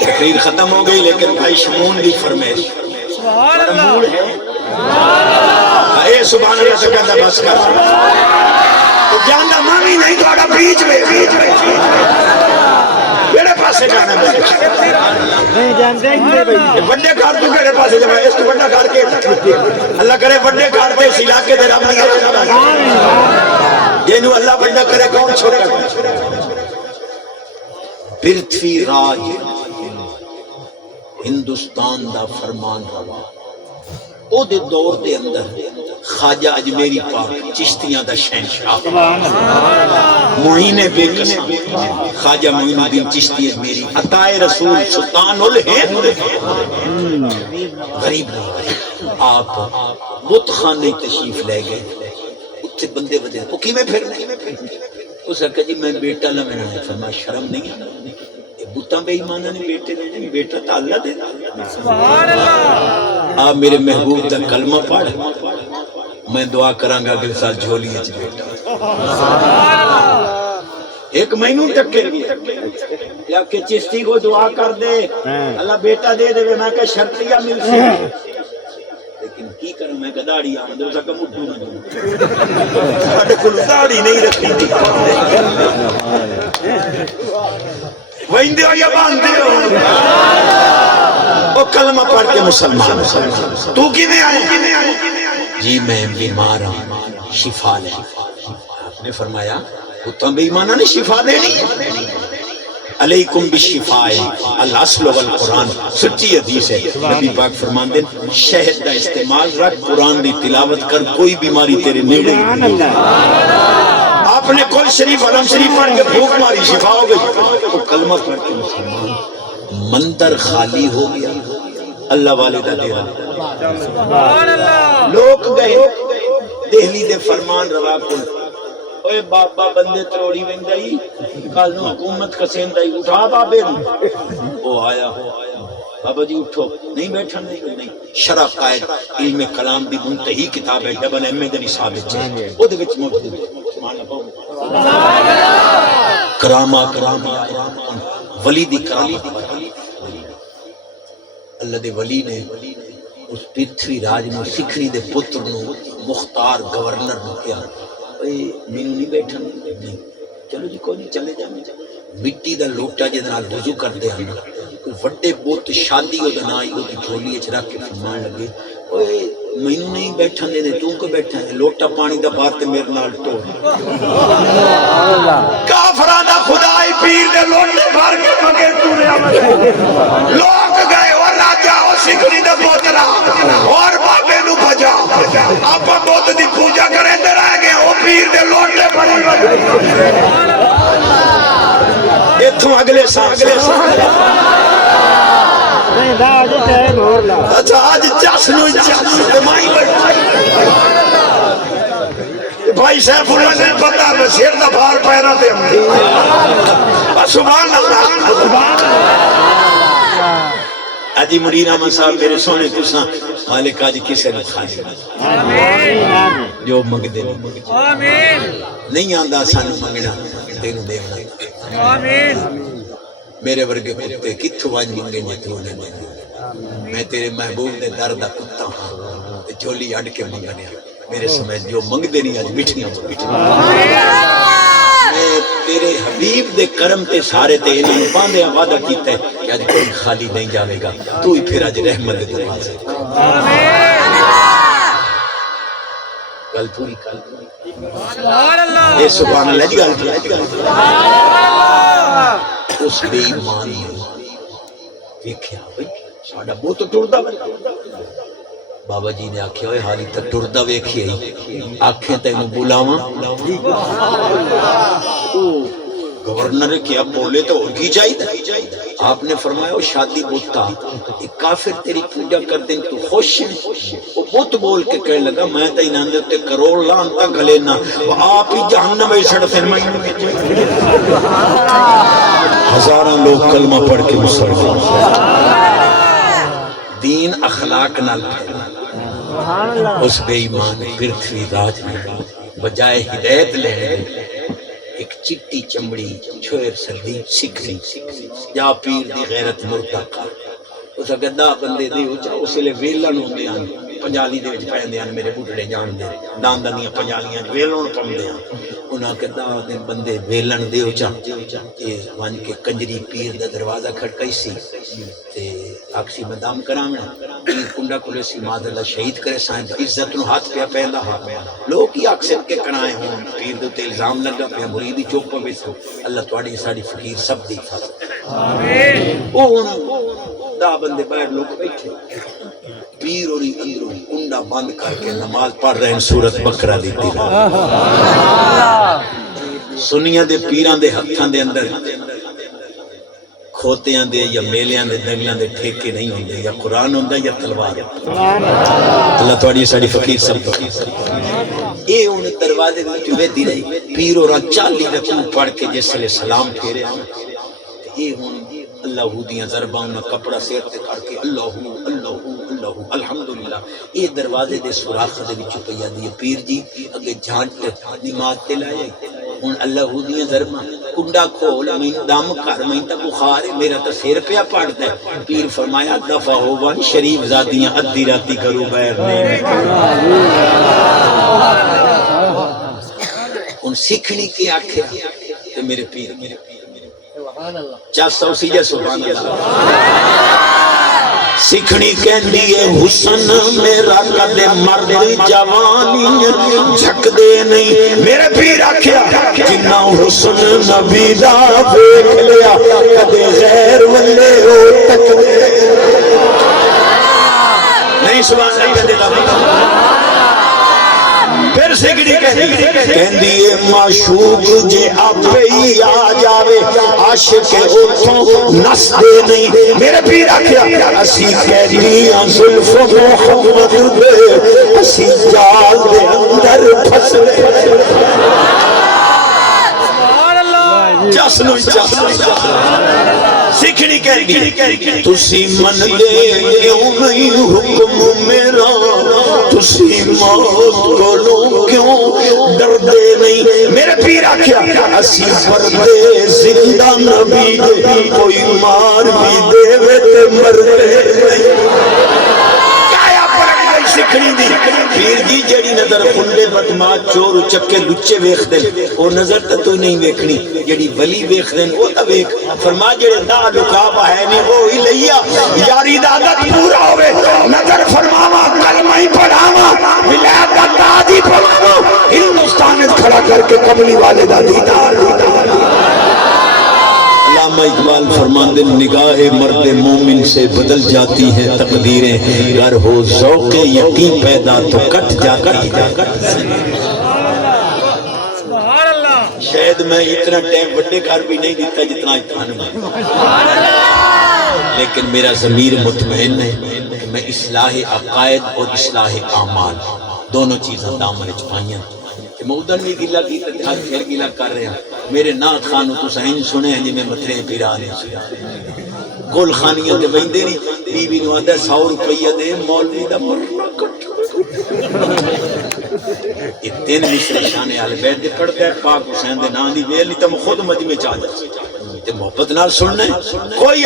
تقریر ختم ہو گئی لیکن بھائی شمون دی فرمائش سبحان اللہ اے سبحان اللہ سے کہتا بس کر جاندہ مامی نہیں تھوڑا بیچ میں میرے پاس سے جانا نہیں جانتے ہے بڑے کار تو میرے پاس سے جانا ہے اس کو بڑا کار کے اللہ کرے بڑے کار پہ اس علاقے دے رب نہیں یہ نو اللہ بڑا کرے کون چھوڑے پرتھوی راج ہندوستان دا فرمان روا او دے دور دے اندر خواجہ اجمیری پاک چشتیاں دا شہنشاہ معین بے قسم خواجہ معین الدین چشتی اجمیری عطائے رسول سلطان الہند غریب آپ بت خانے تشریف لے گئے اتھے بندے وجہ وہ کی میں پھرنے اس نے کہا جی میں بیٹا لمنا ہے فرما شرم نہیں بوتاں بے ایمانہ نے بیٹے دے بیٹا تا اللہ دے سبحان اللہ آپ میرے محبوب دا کلمہ پڑھ میں دعا کرانگا اگلے سال جھولی ہے سبحان اللہ ایک مہینوں تک کے یا کہ چشتی کو دعا کر دے اللہ بیٹا دے دے میں کہ شرطیہ مل سی لیکن کی کروں میں کہ داڑھی آمد ہو سکا مڈو میں دوں ساڑھے کل داڑھی نہیں رکھی تھی وہندے ہو یا باندھے ہو وہ کلمہ پڑھ کے مسلمان تو کی میں آئے جی میں بیمار ہوں شفا لے آپ نے فرمایا اتنا بے ایمانہ نے شفا دینی علیکم بالشفاء الاصل والقرآن سچی حدیث ہے نبی پاک فرمان دیں شہد کا استعمال رکھ قرآن دی تلاوت کر کوئی بیماری تیرے نیڑے آپ نے کوئی شریف علم شریف پڑھ کے بھوک ماری شفا ہو گئی تو کلمہ پڑھ کے مسلمان مندر خالی ہو گیا اللہ والے دا دیرہ سبحان اللہ لوگ گئے دہلی دے فرمان روا کن اوے بابا بندے تروڑی وینگئی کل نو حکومت کسین دائی اٹھا بابے وہ آیا بابا جی اٹھو نہیں بیٹھا نہیں شرح قائد علم کلام دی منتہی کتاب ہے ڈبل ایم اے دنی ثابت ہے وہ دے وچ موجود کراما ولی دی کراما اللہ دے ولی نے اس پرتھوی راج نو سکھنی دے پتر نو مختار گورنر نو کیا اے مینوں نہیں بیٹھا نہیں چلو جی کوئی نہیں چلے جا مٹی دا لوٹا جے نال وضو کردے ہن کوئی وڈے بت شادی او دا نائی او دی جھولی وچ رکھ کے فرمان لگے اوے مینوں نہیں بیٹھا دے تو کو بیٹھا ہے لوٹا پانی دا بار تے میرے نال ٹو کافراں دا خدائی پیر دے لوٹے بھر کے مگر ٹوریا لوگ گئے اور راجا او سکھنی دا پوترا اور بابے نو بھجا آپا بت دی پوجا کرے تے رہ گئے او پیر دے لوٹے بھر ایتھوں اگلے سال اچھا آج چاسنو مائی بھائی صاحب اللہ نے پتا میں سیر دا بھار پیرا دے سبحان اللہ آجی مرین احمد صاحب میرے سونے تساں مالک آج کسے نے خالی جو مگ دے نہیں آندہ سانو مگنا تینو دیونا آمین میرے ورگے کتے کتھو آج منگے نے تو نے میں تیرے محبوب دے در دا کتا ہوں جھولی اڑ کے منگنے میرے سمجھ جو منگ دے نہیں آج مٹھیاں میں تیرے حبیب دے کرم تے سارے تے انہوں باندھے وعدہ کیتا ہے کہ آج کوئی خالی نہیں جاوے گا تو ہی پھر آج رحمت دے دروازے گل پوری کل سبحان اللہ اے سبحان اللہ جی گل اس بے ایمان دیکھیا بھئی ساڑا بہت ٹردہ بابا جی نے آکھیا ہوئے حالی تک ٹردہ ویکھی ہے آنکھیں تے انہوں بلاواں گورنر کیا بولے تو اور کی چاہیے آپ نے فرمایا وہ شادی بوتا ایک کافر تیری پوجا کر دیں تو خوش ہیں وہ بت بول کے کہنے لگا میں تا انہاں دے تے کروڑ لانتا گھلینا وہ آپ ہی جہنم میں چھڑ سے میں ہزاراں لوگ کلمہ پڑھ کے مسلمان دین اخلاق نال پھیلا اس بے ایمان پرتھوی راج میں بجائے ہدایت لینے ایک چٹی چمڑی چھوئر سردی سکھنی جا پیر دی غیرت مردہ کر اس اگر 10 بندے دے اچھا اس لئے ویلن ہوندے ہیں پنجالی دے وچ پیندے ہیں میرے بڑھڑے جان دے داندانیاں پنجالیاں ویلن پندے ہیں انہاں کے 10 بندے ویلن دے اچھا وان کے کنجری پیر دا دروازہ کھڑکائی سی تے اکسی مدام کرانا پیر کنڈا کھلے سی ماد اللہ شہید کرے سائیں عزت نو ہاتھ پیا پہندا ہا لوگ ہی اکثر کے کرائے ہوں پیر دے تے الزام لگا پیا مریدی چوپ پہ بیٹھو اللہ تواڈی ساڈی فقیر سب دی حفاظت آمین او 10 بندے باہر لوگ بیٹھے پیر اور اندروں کنڈا بند کر کے نماز پڑھ رہے ہیں سورت بقرہ دی تلاوت سنیاں دے پیران دے ہتھاں دے اندر کھوتیاں دے یا میلیاں دے دنگلیاں دے ٹھیکے نہیں ہوندے یا قرآن ہوندا یا تلوار اللہ تواڈی ساڈی فقیر سب اے ان دروازے وچ ویندی رہی پیر اور 40 رکوع پڑھ کے جس لے سلام پھیرے اے ہن اللہ دیاں ضرباں نہ کپڑا سیر تے کر کے اللہ اللہ اللہ الحمدللہ اے دروازے دے سوراخ دے وچ پیا دی پیر جی اگے جھانٹ نماز تے لائے ہن اللہ دیاں ضرباں کنڈا کھول میں دم کر میں تے بخار ہے میرا تے سر پیا پڑدا ہے پیر فرمایا دفع ہو ون شریف زادیاں ادھی راتی کرو غیر نہیں ہن سیکھنی کے آکھے تے میرے پیر چاہ سی جا سبحان اللہ سکھنی کہندی ہے حسن میرا کدے مرد جوانی جھک دے نہیں میرے پیر آکھیا جنہ حسن نبی دا دیکھ لیا کدے غیر والے ہو تک دے نہیں سبحان اللہ کہندے لا پھر سگڑی کہندی ہے معشوق جے آپے ہی آ جاوے عاشق اتھوں نس دے نہیں میرے پیر آکھیا اسی کہنیاں زلف محمد دے اسی جال دے اندر پھس لے چسنو چسنو سکھنی کہندی تسی من دے کیوں نہیں حکم میرا تسی موت کو لوں کیوں ڈر دے نہیں میرے پیر آکھیا اسی پردے زندہ نبی دے کوئی مار بھی دے وے تے مر دے نہیں سکھنی دی پیر جی جڑی نظر کھلے بدماش چور چکے لچے ویکھ دے او نظر تے تو نہیں ویکھنی جڑی ولی ویکھ دے او تا ویکھ فرما جڑے دا لکاب ہے نہیں او ہی لیا یاری دا عادت پورا ہوے نظر فرماواں کلمہ ہی پڑھاواں ولایت دا تاج ہی پڑھاواں ہندوستان وچ کھڑا کر کے کملی والے دا دیدار علامہ اقبال فرماندے نگاہ مرد مومن سے بدل جاتی ہے تقدیریں گر ہو ذوق یقین پیدا تو کٹ جاتی شاید میں اتنا ٹائم بڑے گھر بھی نہیں دیتا جتنا اتھان میں لیکن میرا ضمیر مطمئن ہے کہ میں اصلاح عقائد اور اصلاح اعمال دونوں چیزیں دامن چھپائیاں کہ میں ادھر نہیں گلہ کی تک پھر گلہ کر رہے ہیں میرے نات خانو تو سہین سنے ہیں جی میں مطرے پیرانے سے گل خانیاں دے بہندے نہیں بی بی نو آدھا 100 روپیہ دے مولوی دا مرنا کٹ یہ 3 مصرے شان اہل بیت دے پڑھتا ہے پاک حسین دے نام دی ویل نہیں تو خود مجمع چاہ جائے تے محبت نال سننا ہے کوئی